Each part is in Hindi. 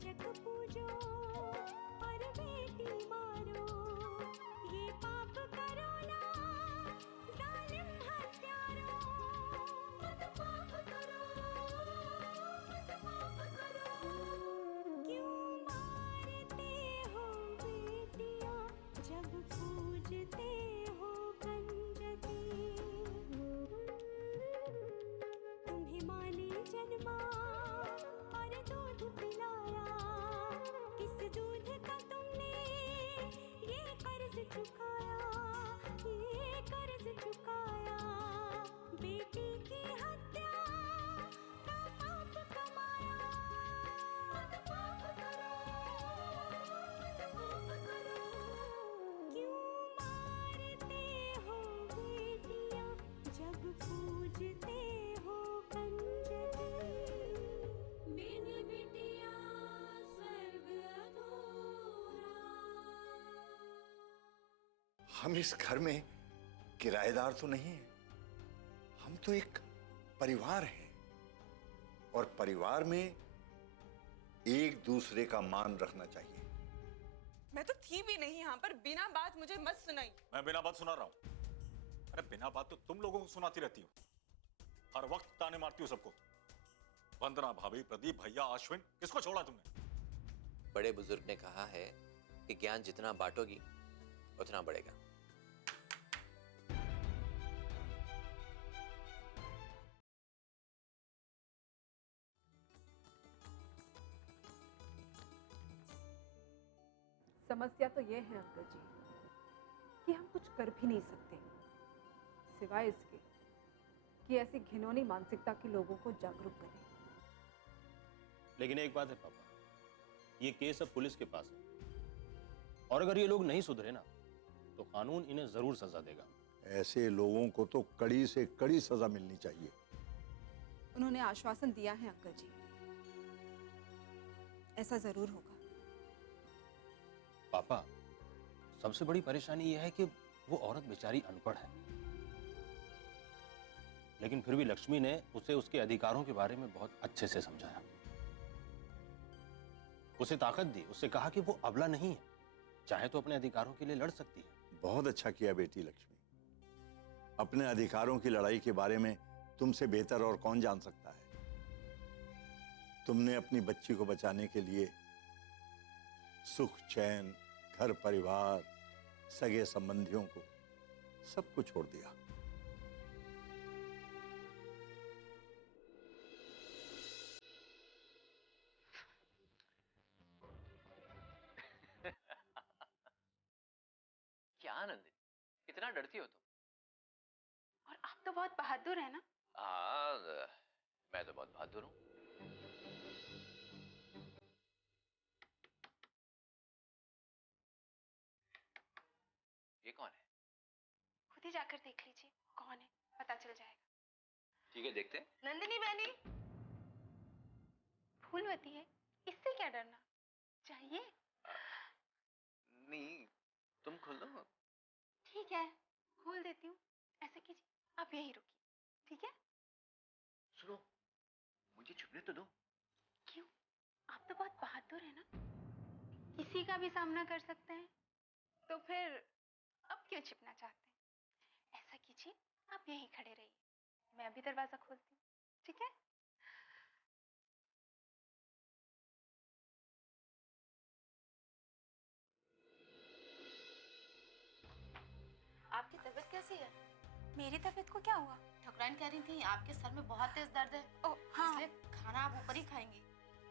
कंजक पूजो और बेटी मारो, ये पाप करो ना जालिम हत्यारों। मत पाप करो, मत पाप करो। क्यों मारते हो बेटियां जब पूजते हो कंजकी। तुम्हें माँ ने जन्मा और दूध पिलाया, इस दूध का तुमने ये कर्ज चुकाया, ये कर्ज चुकाया। बेटी की हत्या का पाप कमाया। मत पाप करो, मत पाप करो। क्यों मारते हो बेटियां जब पूजते हो कंजकी। बिन बिटिया स्वर्ग अधूरा। हम इस घर में किराएदार तो नहीं हैं, हम तो एक परिवार हैं और परिवार में एक दूसरे का मान रखना चाहिए। मैं तो थी भी नहीं यहाँ पर, बिना बात मुझे मत सुनाई। मैं बिना बात सुना रहा हूं। अरे बिना बात तो तुम लोगों को सुनाती रहती हो, हर वक्त ताने मारती हो सबको। वंदना भाभी, प्रदीप भैया, अश्विन, किसको छोड़ा तुमने? बड़े बुजुर्ग ने कहा है कि ज्ञान जितना बांटोगी उतना बढ़ेगा। समस्या तो ये है अंकल जी कि हम कुछ कर भी नहीं सकते सिवाय इसके कि ऐसी घिनौनी मानसिकता के लोगों को जागरूक करें। लेकिन एक बात है पापा, ये केस अब पुलिस के पास है और अगर ये लोग नहीं सुधरे ना तो कानून इन्हें जरूर सजा देगा। ऐसे लोगों को तो कड़ी से कड़ी सजा मिलनी चाहिए। उन्होंने आश्वासन दिया है अंकल जी, ऐसा जरूर होगा। पापा, सबसे बड़ी परेशानी यह है कि वो औरत बेचारी अनपढ़ है, लेकिन फिर भी लक्ष्मी ने उसे उसके अधिकारों के बारे में बहुत अच्छे से समझाया, उसे ताकत दी, उससे कहा कि वो अबला नहीं है, चाहे तो अपने अधिकारों के लिए लड़ सकती है। बहुत अच्छा किया बेटी लक्ष्मी। अपने अधिकारों की लड़ाई के बारे में तुमसे बेहतर और कौन जान सकता है। तुमने अपनी बच्ची को बचाने के लिए सुख चैन, घर परिवार, सगे संबंधियों को सब कुछ छोड़ दिया। क्या आनंदित, इतना डरती हो तुम? और आप तो बहुत बहादुर है ना। हाँ, मैं तो बहुत बहादुर हूँ। ये कौन है? खुद ही जाकर देख लीजिए कौन है, पता चल जाएगा। ठीक है, देखते हैं। नंदिनी बहनी, फूलवती है, इससे क्या डरना चाहिए। नहीं, तुम खोल दो। ठीक है, खोल देती हूँ। ऐसे कीजिए, आप यही रुकिए, ठीक है। सुनो, मुझे छुपने तो दो। क्यों, आप तो बहुत बहादुर है ना, किसी का भी सामना कर सकते हैं, तो फिर अब क्यों छिपना चाहते हैं। ऐसा कीजिए, आप यहीं खड़े रहिए, मैं अभी दरवाजा खोलती हूँ, ठीक है। आपकी तबीयत कैसी है? मेरी तबीयत को क्या हुआ? ठकुराइन कह रही थी आपके सर में बहुत तेज दर्द है। ओ हाँ, इसलिए खाना आप ऊपर ही खाएंगी।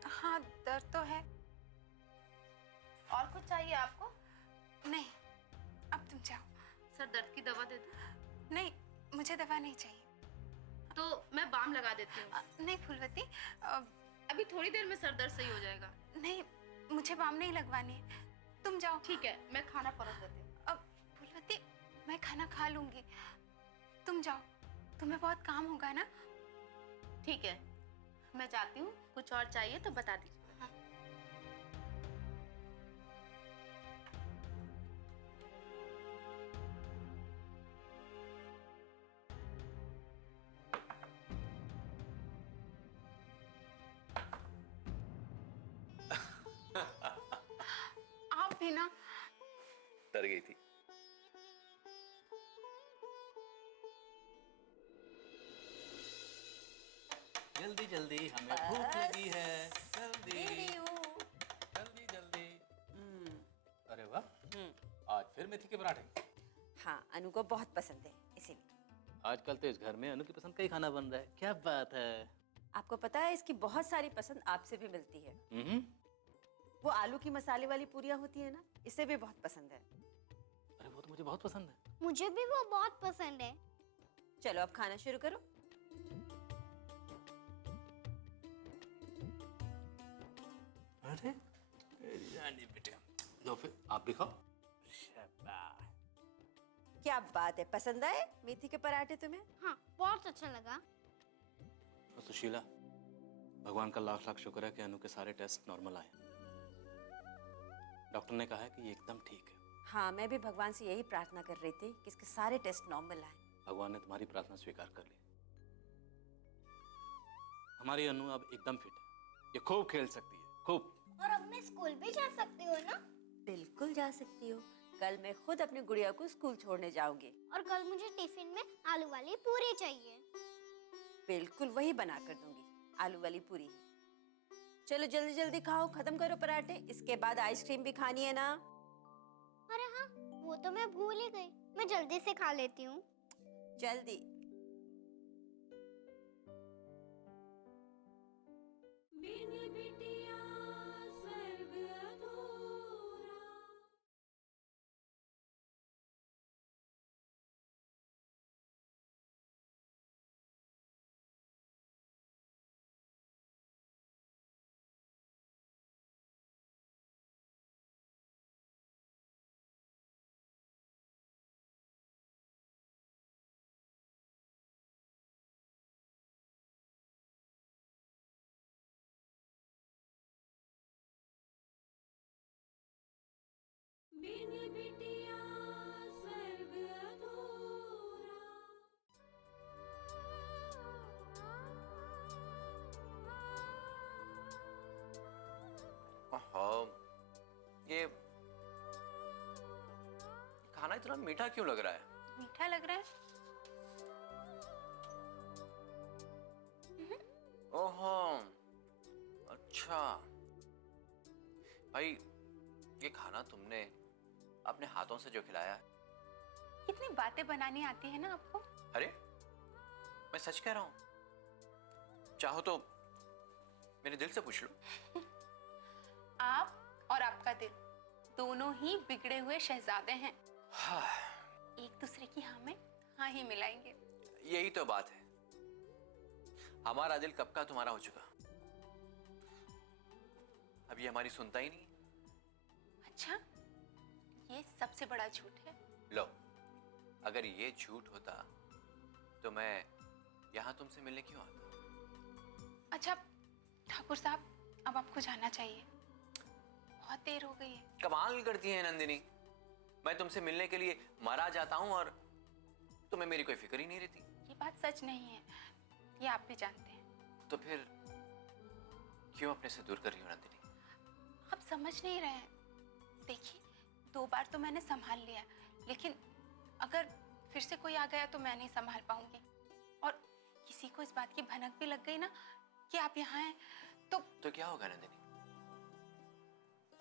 हाँ दर्द तो है। और कुछ चाहिए आपको? नहीं, अब तुम जाओ। सर दर्द की दवा दे दूं? नहीं, मुझे दवा नहीं चाहिए। तो मैं बाम लगा देती हूँ। नहीं फूलवती, अभी थोड़ी देर में सर दर्द सही हो जाएगा। नहीं, मुझे बाम नहीं लगवानी है, तुम जाओ। ठीक है, मैं खाना परोस देती हूँ। अब फूलवती, मैं खाना खा लूंगी, तुम जाओ, तुम्हें बहुत काम होगा ना। ठीक है, मैं जाती हूँ, कुछ और चाहिए तो बता दीजिए। भी ना। डर गई थी। जल्दी जल्दी हमें भूख लगी है, जल्दी जल्दी जल्दी। अरे वाह, आज फिर मेथी के पराठे। हाँ, अनु को बहुत पसंद है इसीलिए। आजकल तो इस घर में अनु की पसंद का ही खाना बन रहा है। क्या बात है। आपको पता है इसकी बहुत सारी पसंद आपसे भी मिलती है। वो आलू की मसाले वाली पूरियां होती है ना, इसे भी बहुत पसंद है। अरे वो तो मुझे बहुत पसंद है। मुझे भी वो बहुत पसंद है। चलो अब खाना शुरू करो। अरे रानी बेटे, लो फिर आप भी खाओ। शाबाश। क्या बात है, पसंद आए मेथी के पराठे तुम्हें? हाँ, बहुत अच्छा लगा। तो सुशीला, भगवान का लाख लाख शुक्र है कि अनु के सारे टेस्ट नॉर्मल आए। डॉक्टर ने कहा है कि ये एकदम ठीक है। हाँ, मैं भी भगवान से यही प्रार्थना कर रही थी कि इसके सारे टेस्ट नॉर्मल आए। भगवान ने तुम्हारी प्रार्थना स्वीकार कर ली। हमारी अनु अब एकदम फिट है, ये खूब खेल सकती है, खूब। और अब मैं स्कूल भी जा सकती हूँ ना? बिल्कुल जा सकती हो। कल मैं खुद अपनी गुड़िया को स्कूल छोड़ने जाऊंगी। और कल मुझे टिफिन में आलू वाली पूरी चाहिए। बिल्कुल वही बना कर दूंगी, आलू वाली पूरी ही। चलो जल्दी जल्दी खाओ, खत्म करो पराठे, इसके बाद आइसक्रीम भी खानी है ना। अरे हाँ, वो तो मैं भूल ही गई। मैं जल्दी से खा लेती हूँ। जल्दी। बिन बिटिया स्वर्ग अधूरा। बिन बिटिया स्वर्ग अधूरा। हाँ, ये खाना इतना मीठा क्यों लग रहा है? मीठा लग रहा है? ओहो, अच्छा। भाई, ये खाना तुमने अपने हाथों से जो खिलाया है। कितनी बातें बनानी आती है ना आपको। अरे, मैं सच कह रहा हूं। चाहो तो मेरे दिल से पूछ लो। आप और आपका दिल दोनों ही बिगड़े हुए शहजादे हैं। हाँ। एक दूसरे की हाँ में हाँ ही मिलाएंगे। यही तो बात है। हमारा दिल कब का तुम्हारा हो चुका, अब ये हमारी सुनता ही नहीं। अच्छा, ये सबसे बड़ा झूठ है। लो, अगर ये झूठ होता तो मैं यहां तुमसे मिलने क्यों आता? अच्छा ठाकुर साहब, अब आपको जाना चाहिए, बहुत देर हो गई है। कमाल करती है नंदिनी, मैं तुमसे मिलने के लिए मारा जाता हूं और तुम्हें मेरी कोई फिक्र ही नहीं रहती। ये बात सच नहीं है, ये आप भी जानते हैं। तो फिर क्यों अपने से दूर कर रही हो नंदिनी? आप समझ नहीं रहे हैं। देखिए, 2 बार तो मैंने संभाल लिया, लेकिन अगर फिर से कोई आ गया तो मैं नहीं संभाल पाऊंगी। और किसी को इस बात की भनक भी लग गई ना कि आप यहाँ हैं तो क्या होगा नंदिनी?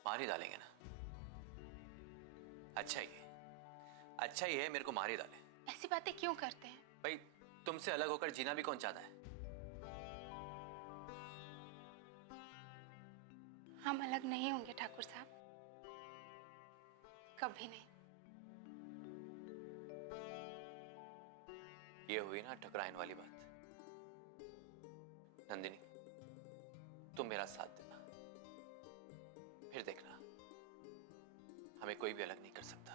मार ही डालेंगे ना। अच्छा ही है मेरे को मार ही डाले। ऐसी बातें क्यों करते हैं? भाई, तुमसे अलग होकर जीना भी कौन चाहता है? हम अलग नहीं होंगे ठाकुर साहब, कभी नहीं। ये हुई ना ठकराइन वाली बात। नंदिनी, तुम मेरा साथ देना, फिर देखना हमें कोई भी अलग नहीं कर सकता।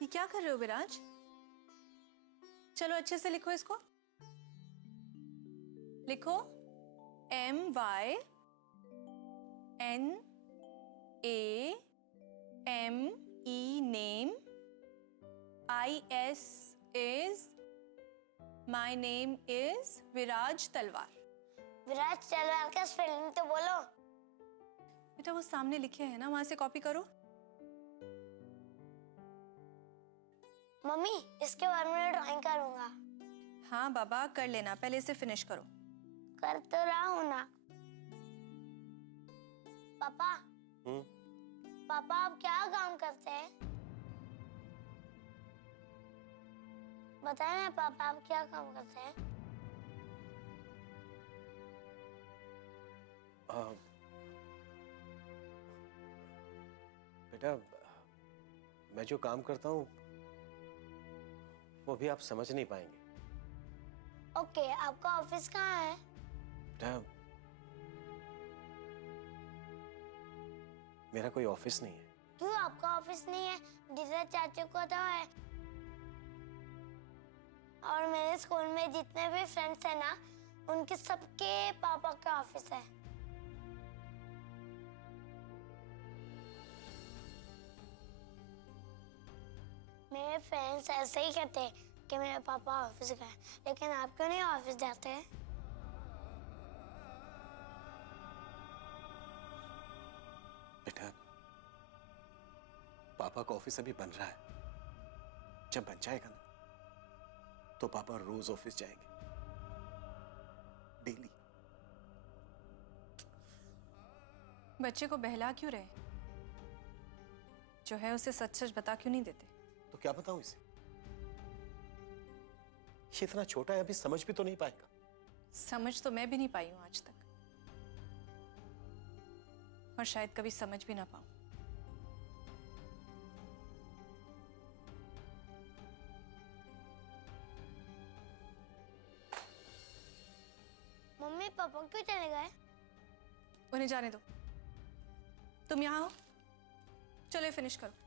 ये क्या कर रहे हो विराज? चलो अच्छे से लिखो इसको। लिखो MYNAME। Name S is, my name is विराज तलवार। विराज तलवार का स्पेलिंग तो बोलो। बेटा वो सामने लिखे हैं ना, वहां से कॉपी करो। मम्मी इसके बाद में ड्राइंग करूंगा। हाँ बाबा कर लेना, पहले इसे फिनिश करो। कर तो रहा हूँ ना। पापा पापा आप क्या काम करते हैं? बताए ना पापा आप क्या काम करते हैं? बेटा मैं जो काम करता हूँ वो भी आप समझ नहीं पाएंगे। ओके, आपका ऑफिस कहाँ है? बेटा मेरा कोई ऑफिस नहीं है। क्यों आपका ऑफिस नहीं है? धीरज चाचू को तो है। और मेरे स्कूल में जितने भी फ्रेंड्स हैं ना, उनके सबके पापा का ऑफिस है। मेरे फ्रेंड्स ऐसे ही कहते हैं कि मेरे पापा ऑफिस गए, लेकिन आप क्यों नहीं ऑफिस जाते हैं? बेटा पापा का ऑफिस अभी बन रहा है, जब बन जाएगा ना तो पापा रोज ऑफिस जाएंगे, डेली। बच्चे को बहला क्यों रहे? जो है उसे सच सच बता क्यों नहीं देते? तो क्या बताऊं इसे? ये इतना छोटा है, अभी समझ भी तो नहीं पाएगा। समझ तो मैं भी नहीं पाई हूं आज तक, और शायद कभी समझ भी ना पाऊं। मम्मी पापा क्यों चले गए? उन्हें जाने दो, तुम यहाँ हो, चलो फिनिश करो।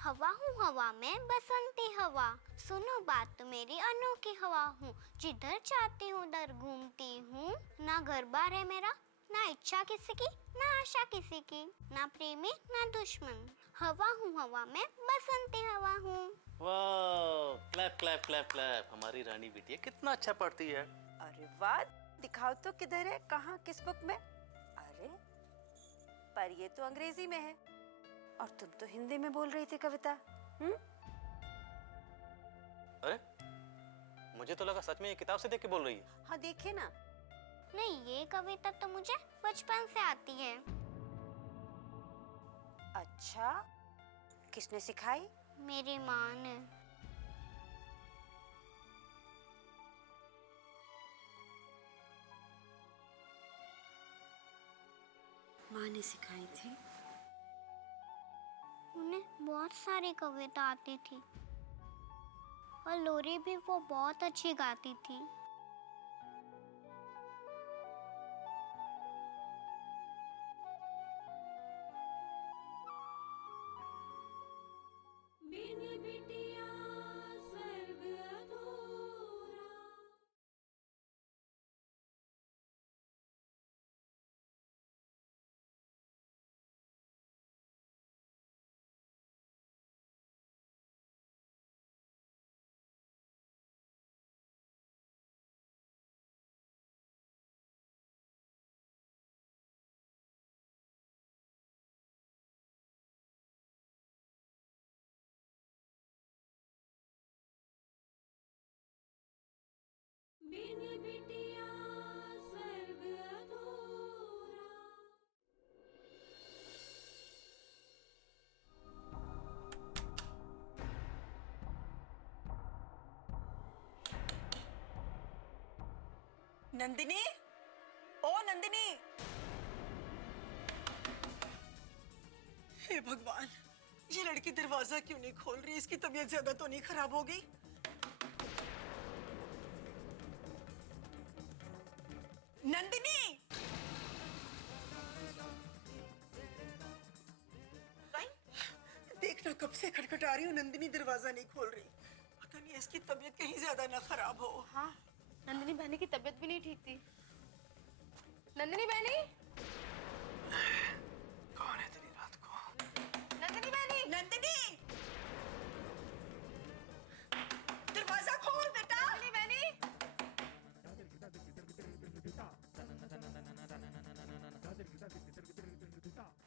हवा हूँ हवा में बसंती हवा, सुनो बात तो मेरी अनोखी हवा हूँ, जिधर चाहती हूँ उधर घूमती हूँ, ना घर बार है मेरा, ना इच्छा किसी की, ना आशा किसी की, ना प्रेमी ना दुश्मन, हवा हूँ हवा में बसंती हवा हूँ। वाह, क्लैप क्लैप क्लैप क्लैप। हमारी रानी बिटिया कितना अच्छा पढ़ती है। अरे वाह, दिखाओ तो किधर है, कहाँ, किस बुक में? अरे पर ये तो अंग्रेजी में है और तुम तो हिंदी में बोल रही थी कविता। अरे मुझे तो लगा सच में ये किताब से देख के बोल रही है। हाँ देखे ना। नहीं, ये कविता तो मुझे बचपन से आती है। अच्छा, किसने सिखाई? मेरी माँ ने। माँ ने सिखाई थी? उन्हें बहुत सारी कविता आती थी और लोरी भी वो बहुत अच्छी गाती थी। बिन बिटिया स्वर्ग अधूरा। बिन बिटिया स्वर्ग अधूरा। नंदिनी, ओ नंदिनी। हे भगवान, ये लड़की दरवाजा क्यों नहीं खोल रही? इसकी तबीयत ज्यादा तो नहीं खराब हो गई? नंदिनी! देखना कब से खटखटा रही हूँ, नंदिनी दरवाजा नहीं खोल रही। इसकी तबीयत कहीं ज्यादा ना खराब हो। हाँ, नंदिनी बहनी की तबीयत भी नहीं ठीक थी। नंदिनी बहनी, कौन है इतनी रात को? नंदिनी बहनी, नंदिनी, दरवाजा खोल बेटा। नंदिनी बहनी।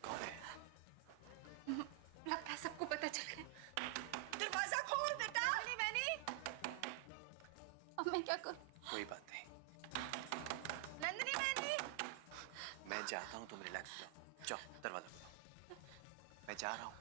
कौन है? लगता है सबको पता चल गया। दरवाजा खोल बेटा। नंदिनी बहनी, अब मैं क्या करूं? कोई बात नहीं, नंदिनी बहनी। मैं जाता हूँ, तुम रिलैक्स हो जाओ। जाओ, दरवाजा खोलो। मैं जा रहा हूँ।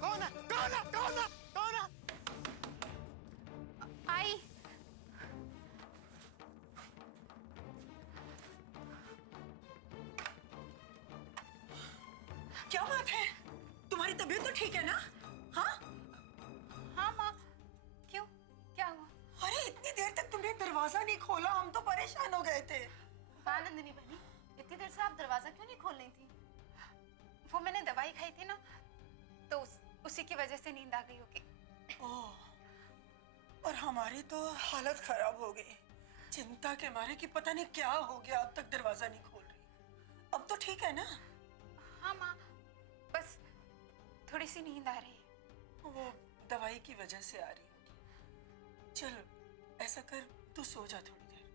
कौन है? कौन है? कौन है? कौन है? आई। क्या बात है? तुम्हारी तबीयत तो ठीक है ना? हाँ? हाँ माँ, क्यों? क्या हुआ? अरे इतनी देर तक तुमने दरवाजा नहीं खोला, हम तो परेशान हो गए थे। हाँ नंदिनी बहनी, इतनी देर से आप दरवाजा क्यों नहीं खोल रही थी? वो मैंने दवाई खाई थी ना, तो उसी की वजह से नींद आ गई होगी। ओह, और हमारी तो हालत खराब हो गई, चिंता के मारे कि पता नहीं क्या हो गया, अब तक दरवाजा नहीं खोल रही। अब तो ठीक है ना? हाँ माँ, बस थोड़ी सी नींद आ रही है। वो दवाई की वजह से आ रही होगी। चल ऐसा कर, तू सो जा थोड़ी देर।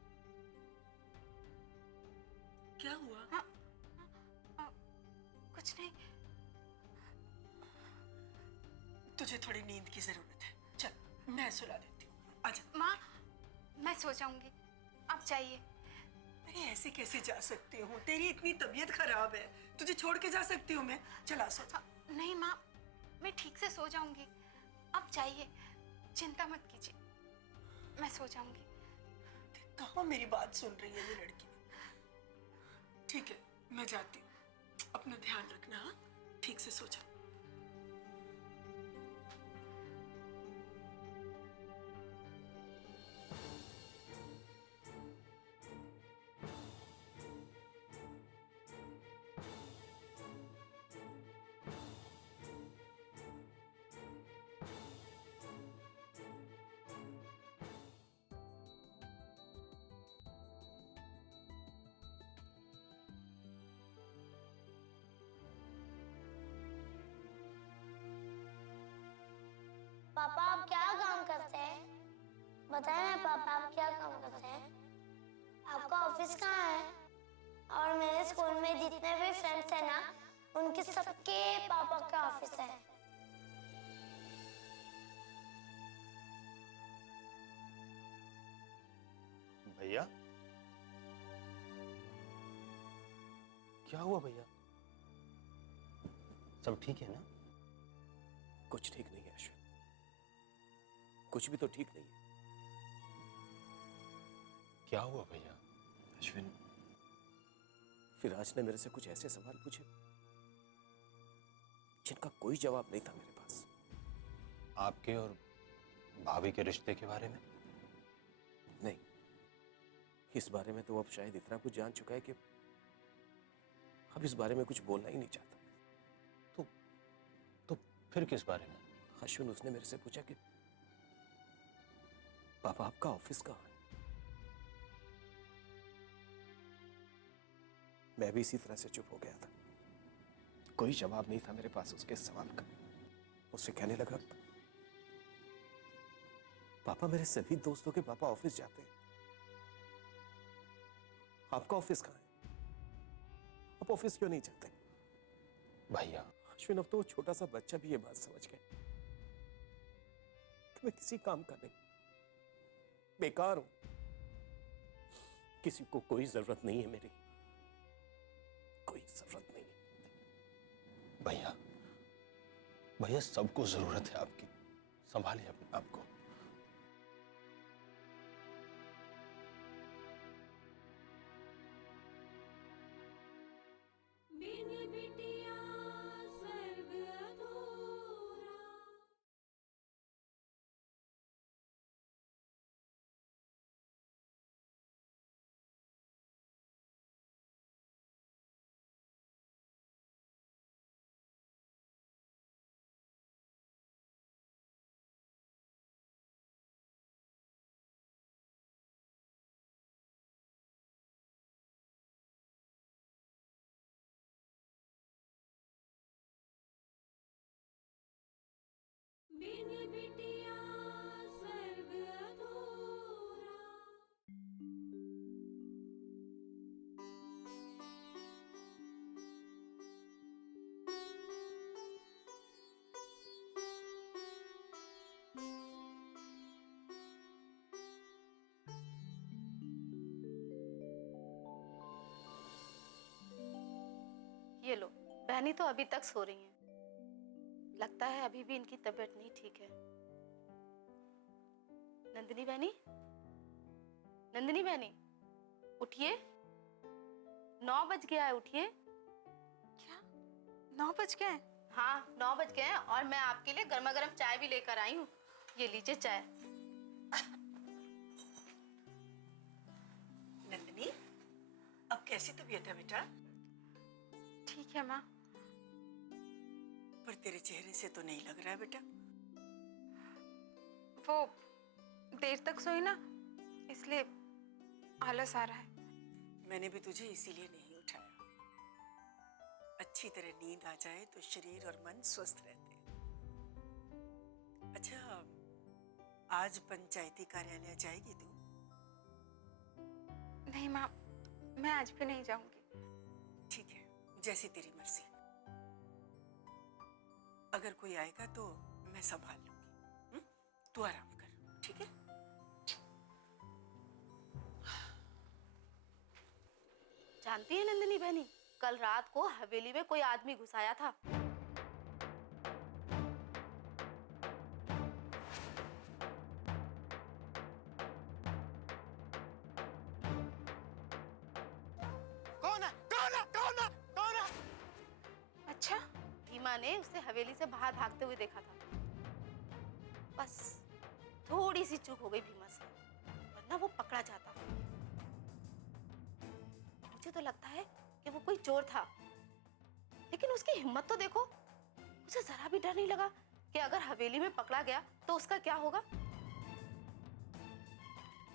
क्या हुआ? हाँ, कुछ नहीं। तुझे थोड़ी नींद की जरूरत है, चल मैं सुला देती हूँ, आजा। माँ, मैं सो जाऊंगी, आप जाइए। अरे ऐसे कैसे जा सकती हूँ? तेरी इतनी तबीयत खराब है, तुझे छोड़ के जा सकती हूँ मैं? चला सो जा। नहीं माँ, मैं ठीक से सो जाऊंगी, आप जाइए, चिंता मत कीजिए, मैं सो जाऊंगी। कहाँ मेरी बात सुन रही है ये लड़की? ठीक है, मैं जाती हूँ, अपना ध्यान रखना। हाँ, ठीक से सो जा। पापा आप क्या काम करते हैं? बताए ना पापा, आप क्या काम करते हैं? आपका ऑफिस कहाँ है? और मेरे स्कूल में जितने भी फ्रेंड्स हैं ना, उनके सबके पापा का ऑफिस है। भैया, क्या हुआ भैया? सब ठीक है ना? कुछ ठीक नहीं है अश्विन, कुछ भी तो ठीक नहीं है। क्या हुआ भैया? अश्विन, फिराज ने मेरे से कुछ ऐसे सवाल पूछे जिनका कोई जवाब नहीं था मेरे पास। आपके और भाभी के रिश्ते के बारे में? नहीं, इस बारे में तो अब शायद इतना कुछ जान चुका है कि अब इस बारे में कुछ बोलना ही नहीं चाहता। तो फिर किस बारे में? अश्विन, उसने मेरे से पूछा कि पापा आपका ऑफिस कहाँ है? मैं भी इसी तरह से चुप हो गया था, कोई जवाब नहीं था मेरे पास उसके सवाल का। उससे कहने लगा, पापा मेरे सभी दोस्तों के पापा ऑफिस जाते हैं, आपका ऑफिस कहाँ है? आप ऑफिस क्यों नहीं जाते? भैया अश्विन, अब तो वो छोटा सा बच्चा भी ये बात समझ गया कि मैं किसी काम का नहीं, बेकार हूं, किसी को कोई जरूरत नहीं है मेरी, कोई जरूरत नहीं। भैया, भैया सबको जरूरत है आपकी, संभालिए अपने आप को। बिन बिटिया स्वर्ग अधूरा। ये लो, बहनी तो अभी तक सो रही हैं। लगता है अभी भी इनकी तबीयत नहीं ठीक है। नंदिनी बहनी, नंदिनी बहनी, उठिए, 9 बज गया है, उठिए। क्या 9 बज गए? हाँ, 9 बज गए हैं और मैं आपके लिए गर्मा गर्म चाय भी लेकर आई हूँ। ये लीजिए चाय। नंदिनी, अब कैसी तबीयत है बेटा? ठीक है माँ। पर तेरे चेहरे से तो नहीं लग रहा है बेटा। वो देर तक सोई ना, इसलिए आलस आ रहा है। मैंने भी तुझे इसीलिए नहीं उठाया। अच्छी तरह नींद आ जाए तो शरीर और मन स्वस्थ रहते हैं। अच्छा, आज पंचायती कार्यालय जाएगी तू? नहीं माँ, मैं आज भी नहीं जाऊंगी। ठीक है, जैसी तेरी मर्जी। अगर कोई आएगा तो मैं संभाल लूंगी। तू आराम कर, ठीक है? जानती है नंदिनी बहनी, कल रात को हवेली में कोई आदमी घुस आया था। अच्छा? भीमा ने उसे हवेली से बाहर भागते हुए देखा था। बस थोड़ी सी चूक हो गई भीमा से, वरना वो पकड़ा जाता। मुझे तो लगता है कि वो कोई चोर था, लेकिन उसकी हिम्मत तो देखो। उसे जरा भी डर नहीं लगा कि अगर हवेली में पकड़ा गया तो उसका क्या होगा।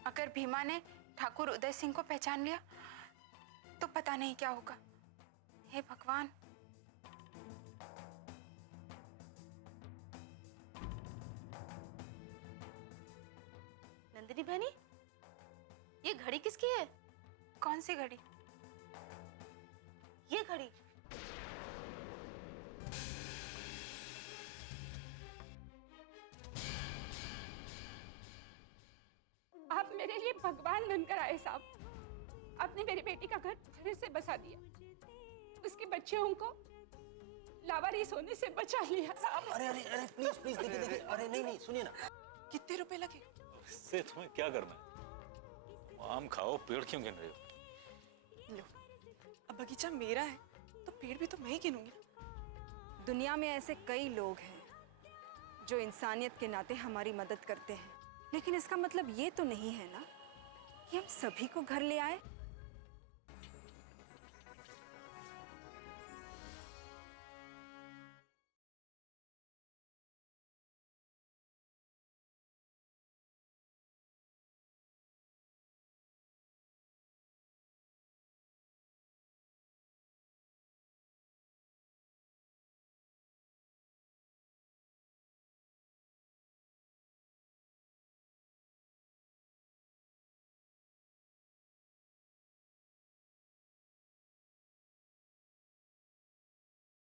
अगर भीमा ने ठाकुर उदय सिंह को पहचान लिया तो पता नहीं क्या होगा। हे भगवान। नंदिनी बहनी, ये घड़ी किसकी है? कौन सी घड़ी? ये घड़ी। आप मेरे लिए भगवान बनकर आए साहब। आपने मेरी बेटी का घर फिर से बसा दिया, उसके बच्चियों को लावारिस होने से बचा लिया साहब। अरे अरे अरे प्लीज प्लीज देखिए देखिए, अरे नहीं नहीं सुनिए ना। कितने रुपए लगे? इससे तुम्हें क्या करना है? आम खाओ, पेड़ क्यों गिन रहे हो? लो, अब बगीचा मेरा है तो पेड़ भी तो मैं ही गिनूंगी। दुनिया में ऐसे कई लोग हैं जो इंसानियत के नाते हमारी मदद करते हैं, लेकिन इसका मतलब ये तो नहीं है ना कि हम सभी को घर ले आए